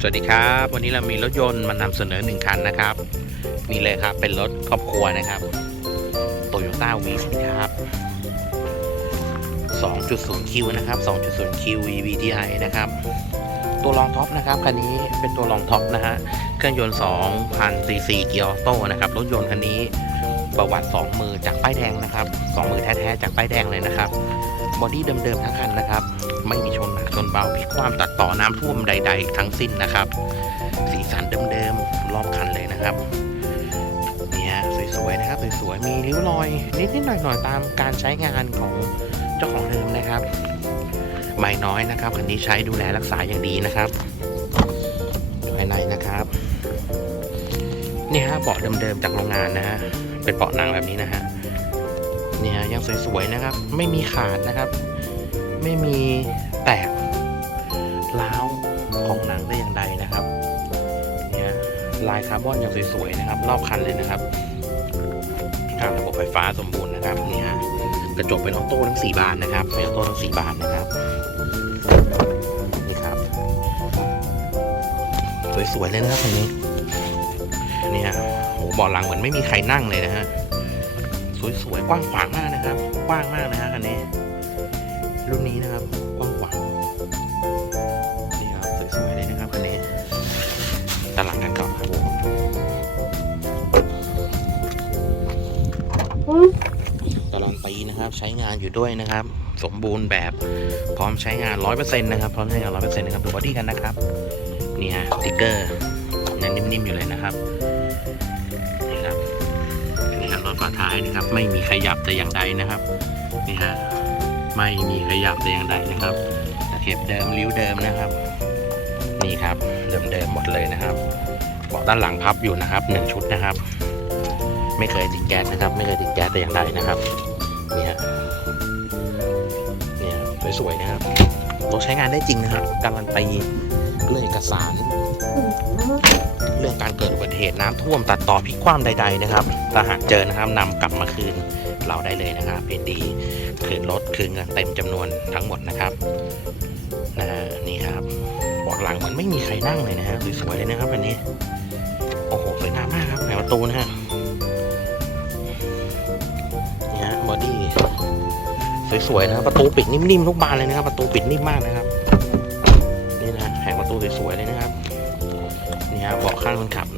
สวัสดีครับ วันนี้เรามีรถยนต์มานำเสนอหนึ่งคันนะครับ นี่เลยครับเป็นรถครอบครัวนะครับ Toyota v ครับ 2.0 Q นะครับ 2.0 Q VVTi นะครับ ตัวรองท็อปนะครับคันนี้เป็นตัวรองท็อปนะฮะเครื่องยนต์2,000 cc เกียร์ออโต้นะครับรถยนต์คันนี้ประวัติ 2 มือจากป้ายแดงนะครับ 2 มือแท้ๆจากป้ายแดงเลยนะครับ บอดี้เดิมๆทั้งคันนะครับ ไม่มีชนหนักชนเบาพลิกความตัดต่อน้ำท่วมใด ๆ ทั้งสิ้นนะครับ สีสันเดิมๆรอบคันเลยนะครับเนี่ยสวยๆนะครับสวยๆมีริ้วรอยนิดๆหน่อยๆตามการใช้งานของเจ้าของเดิมนะครับไม่น้อยนะครับคันนี้ใช้ดูแลรักษาอย่างดีนะครับภายในนะครับนี่ฮะเบาะเดิมๆจากโรงงานนะฮะเป็นเบาะหนังแบบนี้นะฮะ เนี่ยยังสวยๆนะครับ ไม่มีขาดนะครับ ไม่มีแตกร้าวของหนังได้อย่างใดนะครับเนี่ยลายคาร์บอนยังสวยๆนะครับ รอบคันเลยนะครับทางระบบไฟฟ้าสมบูรณ์นะครับนี่ฮะกระจกเป็นออโต้ทั้ง4บานนะครับเป็นออโต้ทั้ง4บานนะครับนี่ครับสวยๆเลยนะครับคันนี้เนี่ยโหเบาะหลังเหมือนไม่มีใครนั่งเลยนะฮะ สวยๆ กว้างขวางมากนะครับ กว้างมากนะฮะคันนี้รุ่นนี้นะครับ กว้างขวางนี่ครับสวยๆเลยนะครับคันนี้ด้านหลังกันก่อนครับผมการันตีนะครับ ใช้งานอยู่ด้วยนะครับ สมบูรณ์แบบพร้อมใช้งาน100%นะครับพร้อมใช้งาน100%นะครับดูบอดี้กันนะครับ นี่ฮะสติกเกอร์ยังนิ่มๆอยู่เลยนะครับ ท้ายนะครับ ไม่มีขยับแต่อย่างใดนะครับนี่ฮะไม่มีขยับแต่อย่างใดนะครับตะเข็บเดิมริ้วเดิมนะครับ นี่ครับเดิมๆหมดเลยนะครับเบาะด้านหลังพับอยู่นะครับหนึ่งชุดนะครับ ไม่เคยติดแก๊สนะครับ ไม่เคยติดแก๊สแต่อย่างใดนะครับนี่ยเนี่ยสวยๆนะครับรถใช้งานได้จริงนะครับการันตีเรื่องเอกสาร เรื่องการเกิดอุบัติเหตุน้ำท่วมตัดต่อพลิกคว่ำใด ๆ นะครับถ้าหากเจอนะครับนำกลับมาคืนเราได้เลยนะครับเพนดีคืนรถคืนเงินเต็มจำนวนทั้งหมดนะครับนะนี่ครับบาะหลังเหมือนไม่มีใครนั่งเลยนะฮะสวยๆเลยนะครับอันนี้โอ้โหสวยงามมากครับแผงประตูนะฮะนี่ฮะบอดี้สวยๆนะครับประตูปิดนิ่มๆทุกบานเลยนะครับ ประตูปิดนิ่มมากนะครับ นี่นะแผงประตูสวยๆเลยนะ นี่ฮะเบาะข้างคนขับ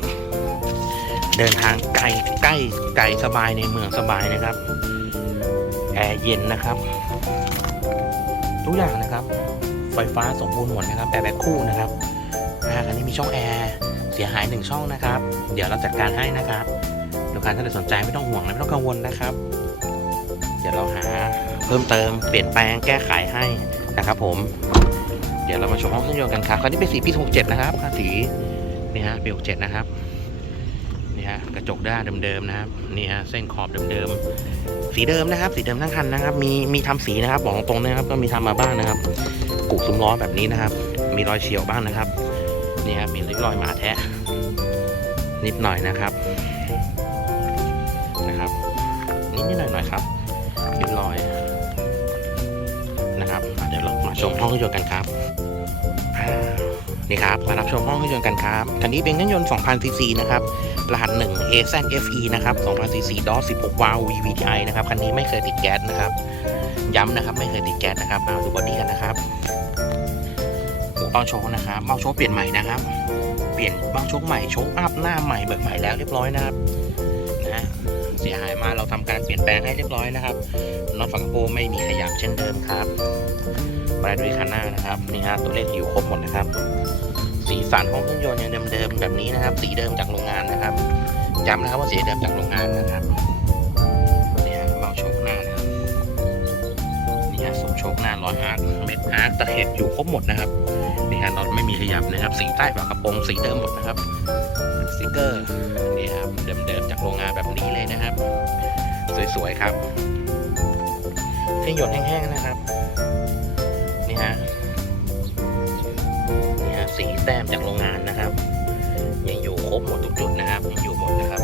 เดินทางไกลใกล้ไกลสบายในเมืองสบายนะครับ แอร์เย็นนะครับ ทุกอย่างนะครับ ไฟฟ้าสมบูรณ์หมดนะครับแอร์แบ็คคู่นะครับคันนี้มีช่องแอร์เสียหายหนึ่งช่องนะครับ เดี๋ยวเราจัดการให้นะครับลูกค้าท่านใดสนใจไม่ต้องห่วงนะไม่ต้องกังวลนะครับ เดี๋ยวเราหาเพิ่มเติมเปลี่ยนแปลงแก้ไขให้นะครับผม เดี๋ยวเรามาชมห้องเครื่องยนต์กันครับคันนี้เป็นสีปี67นะครับคันสี นี่ฮะปี67นะครับนี่ฮะกระจกด้านเดิมๆนะครับนี่ฮะเส้นขอบเดิมๆสีเดิมนะครับ สีเดิมทั้งคันนะครับ มีมีทำสีนะครับบอกตรงๆนะครับ ก็มีทำมาบ้างนะครับกุกซุ้มล้อแบบนี้นะครับ มีรอยเฉียวบ้างนะครับนี่ครับมีรอยหมาแทะนิดหน่อยนะครับนะครับนิดนิดหน่อยหน่อยๆครับริ้วรอยนะครับเดี๋ยวเรามาชมห้องเครื่องยนต์กันครับ นี่ครับ มารับชมห้องเครื่องยนต์กันครับ คันนี้เป็นเครื่องยนต์ 2,000ซีซีนะครับ รหัส 1 AZFE นะครับ 2,000 cc DOS 16 วาล์ว VVTi นะครับ คันนี้ไม่เคยติดแก๊สนะครับ ย้ำนะครับ ไม่เคยติดแก๊สนะครับ มาดูบอดี้กันนะครับหัวเบ้าโชว์นะครับเบ้าโชว์เปลี่ยนใหม่นะครับ เปลี่ยนเบ้าโชว์ใหม่โชว์อัพหน้าใหม่เบิกใหม่แล้วเรียบร้อยนะครับ นะฮะเสียหายมาเราทำการเปลี่ยนแปลงให้เรียบร้อยนะครับน็อตฝังโปไม่มีขยับเช่นเดิมครับ ปลาด้วยคันหน้านะครับนี่ฮะตัวเลขอยู่ครบหมดนะครับ สีสันของเครื่องยนต์ยังเดิมๆแบบนี้นะครับ สีเดิมจากโรงงานนะครับย้ำนะครับว่าสีเดิมจากโรงงานนะครับนี่ฮะเบาโชคหน้านะครับนี่ฮะสมโชคหน้าร้อยอาร์ตเม็ดอาร์ตตะเข็บอยู่ครบหมดนะครับนี่ฮะน็อตไม่มีขยับนะครับ สีใต้ฝากระโปรงสีเดิมหมดนะครับสติกเกอร์นี่ครับเดิมๆจากโรงงานแบบนี้เลยนะครับ สวยๆครับเครื่องยนต์แห้งๆนะครับ สีแต้มจากโรงงานนะครับ ยังอยู่ครบหมดทุกจุดนะครับยังอยู่หมดนะครับ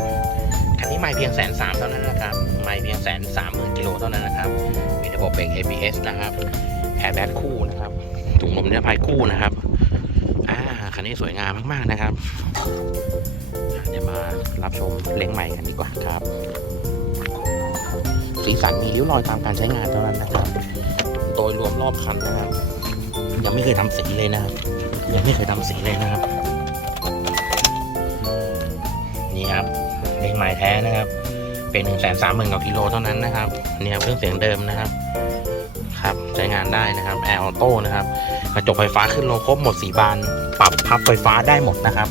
คันนี้ไม่เพียงแสนสามเท่านั้นนะครับไม่เพียงแสนสามหมื่นกิโลเท่านั้นนะครับ มีระบบเบรก ABS นะครับแอร์แบ็คู่นะครับถุงลมนิรภัยคู่นะครับอ่าคันนี้สวยงามมาก ๆ นะครับเดี๋ยวมารับชมเล้งใหม่กันดีกว่าครับ สีสันมีริ้วรอยตามการใช้งานเท่านั้นนะครับ โดยรวมรอบคันนะครับ ยังไม่เคยทำสีเลยนะครับ ยังไม่เคยทำสีเลยนะครับ นี่ครับเล้งใหม่แท้นะครับ เป็นหนึ่งแสนสามหมื่นกว่ากิโลเท่านั้นนะครับเนี่ยครับเครื่องเสียงเดิมนะครับ ครับใช้งานได้นะครับแอร์ออโต้นะครับกระจกไฟฟ้าขึ้นลงครบหมดสีบาน ปรับพับไฟฟ้าได้หมดนะครับ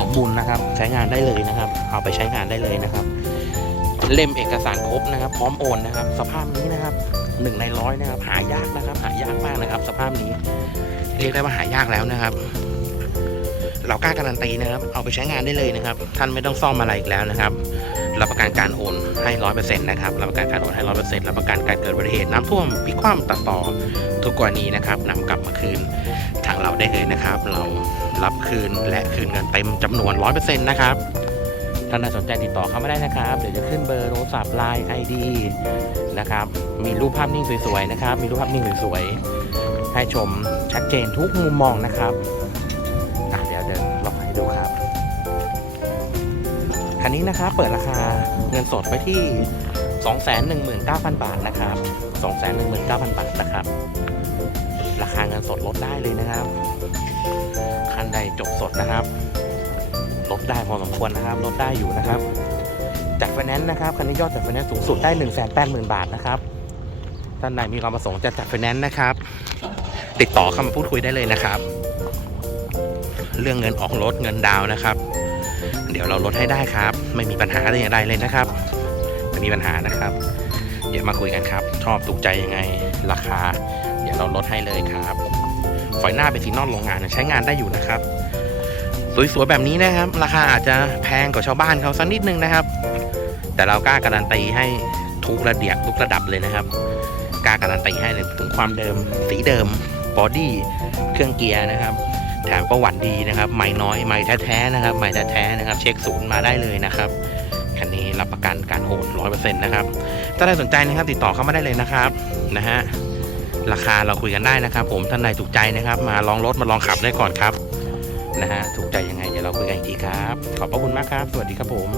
สมบูรณ์นะครับ ใช้งานได้เลยนะครับ เอาไปใช้งานได้เลยนะครับ เล่มเอกสารครบนะครับ พร้อมโอนนะครับ สภาพนี้นะครับ หนึ่งในร้อยนะครับ หายากนะครับ หายากมากนะครับ สภาพนี้ เรียกได้ว่าหายากแล้วนะครับ เรากล้าการันตีนะครับ เอาไปใช้งานได้เลยนะครับ ท่านไม่ต้องซ่อมอะไรอีกแล้วนะครับรับประกันการโอนให้ร้อยเปอร์เซ็นต์นะครับรับประกันการโอนให้ร้อยเปอร์เซ็นต์รับประกันการเกิดอุบัติเหตุน้ำท่วมพิกคว่ำตัดต่อทุกกรณีนะครับนำกลับมาคืนทางเราได้เลยนะครับ เรารับคืนและคืนเงินเต็มจำนวนร้อยเปอร์เซ็นต์นะครับ ท่านใดสนใจติดต่อเข้ามาได้นะครับ เดี๋ยวจะขึ้นเบอร์โทรศัพท์ไลน์ไอดีนะครับ มีรูปภาพนิ่งสวยๆนะครับ มีรูปภาพนิ่งสวยๆให้ชมชัดเจนทุกมุมมองนะครับเดี๋ยวเดินลองให้ดูครับ คันนี้นะครับเปิดราคาเงินสดไปที่ 219,000 บาทนะครับ 219,000 บาทนะครับ ราคาเงินสดลดได้เลยนะครับ คันใดจบสดนะครับ ลดได้พอสมควรนะครับลดได้อยู่นะครับ จากไฟแนนซ์นะครับคันนี้ยอดจากไฟแนนซ์สูงสุดได้1 8 0 0 0 0บาทนะครับท่านใดมีความประสงค์จะจัดไฟแนนซ์นะครับ ติดต่อเข้ามาพูดคุยได้เลยนะครับ เรื่องเงินออกรถเงินดาวนะครับ เดี๋ยวเราลดให้ได้ครับ ไม่มีปัญหาอะไรอย่างใดเลยนะครับไม่มีปัญหานะครับ เดี๋ยวมาคุยกันครับ ชอบถูกใจยังไงราคา เดี๋ยวเราลดให้เลยครับไฟหน้าเป็นสีนอกโรงงานใช้งานได้อยู่นะครับ สวยๆแบบนี้นะครับ ราคาอาจจะแพงกว่าชาวบ้านเขาสักนิดนึงนะครับ แต่เรากล้าการันตีให้ทุกระเดียบทุกระดับเลยนะครับกล้าการันตีให้เลยถึงความเดิม สีเดิมบอดี้เครื่องเกียร์นะครับแถมประวัติดีนะครับ ไม่น้อยไม่แท้ๆนะครับไม่แท้ๆนะครับ เช็คศูนย์มาได้เลยนะครับคันนี้รับประกันการโอนร้อยเปอร์เซ็นต์นะครับ ถ้าได้สนใจนะครับติดต่อเข้ามาได้เลยนะครับนะฮะราคาเราคุยกันได้นะครับ ผมท่านใดถูกใจนะครับ มาลองรถมาลองขับได้ก่อนครับ นะฮะถูกใจยังไงเดี๋ยวเราคุยกันอีกทีครับ ขอบพระคุณมากครับ สวัสดีครับผม